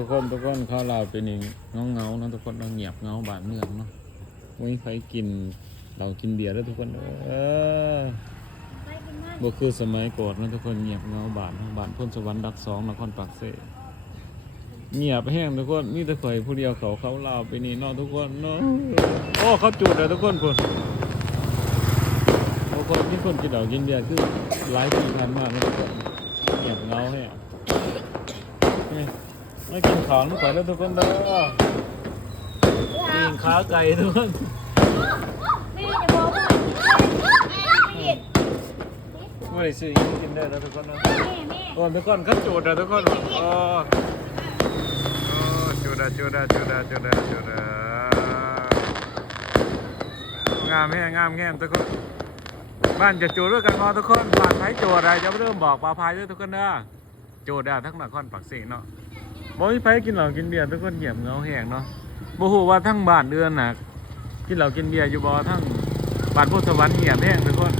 ทุกคนทุกคนเขาเราเป็นอย่างเงาเงาเนาะทุกคนเราเงียบเงาบานเมืองเนาะไม่ใครกินเรากินเบียร์แล้วทุกคนเออบ่คือสมัยก่อนเนาะทุกคนเงียบเงาบานเนาะบ้านพ้นสวรรค์ดักสองนครปากเสเงียบแห้งทุกคนมีแต่ข่อยผู้เดียวเขาเขาเราไปนี่นาะทุกคนเนาะโอ้เขาจุดเลยทุกคนพุ่นทุกคนมีคนกินเหล้ากินเบียร์คือหลายปีผ่านมาเนาะทุกคนเงียบเงาแห้ง ไม่กินของไปแล้วทุกคนเด้อปีงขาไก่ทุกคนแม่จะบอกว่าแม่ไม่ได้ซื้อยังกินได้แล้วทุกคนนะแม่แม่ก่อนทุกคนขันจูดอะทุกคนโอ้โอ้จูดอะจูดอะจูดอะจูดอะจูดอะงามแม่งามแง่มทุกคนบ้านจะจูดด้วยกันงอทุกคนบ้านไทยจูดอะไรจะเริ่มบอกปลาพายด้วยทุกคนเด้อจูดอะทั้งนครปักเสกเนาะ บ่มีไผกินเหล้ากินเบียร์ทุกคนเหี่ยมเงาแห้งเนาะบ่ฮู้ว่าทั้งบ้านเดือนน่ะกินเหล้ากินเบียร์อยู่บ่ทั้งบ้านพุทธสวรรค์เหี่ยมแห้งทุกคน